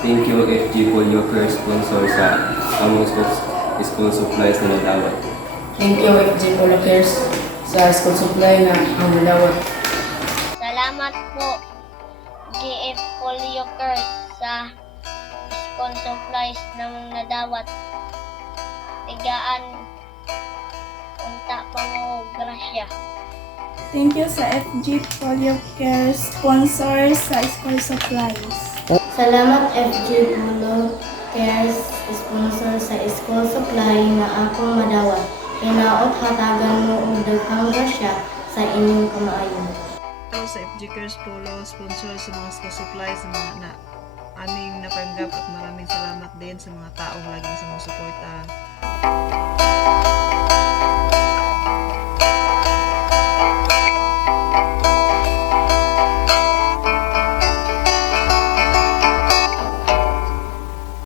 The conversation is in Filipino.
Thank you FG Polio Care sponsor sa among school supplies na nadawat. Thank you FG Polo Cares sa school supply na ang nadawat. Salamat po GF Polio Care sa school supplies na nadawat. Tigaan unta pa mo grasya. Thank you sa FG Polio Care sponsor sa school supplies. Salamat FG Polo Cares sponsor sa school supply na akong madawat. Hinaot hatagan mo og daghang grasya sa inyong kamaayon. Ito sa FG Cares Polo, sponsor sa mga school supplies na aming napanggap at maraming salamat din sa mga taong laging sumusuporta.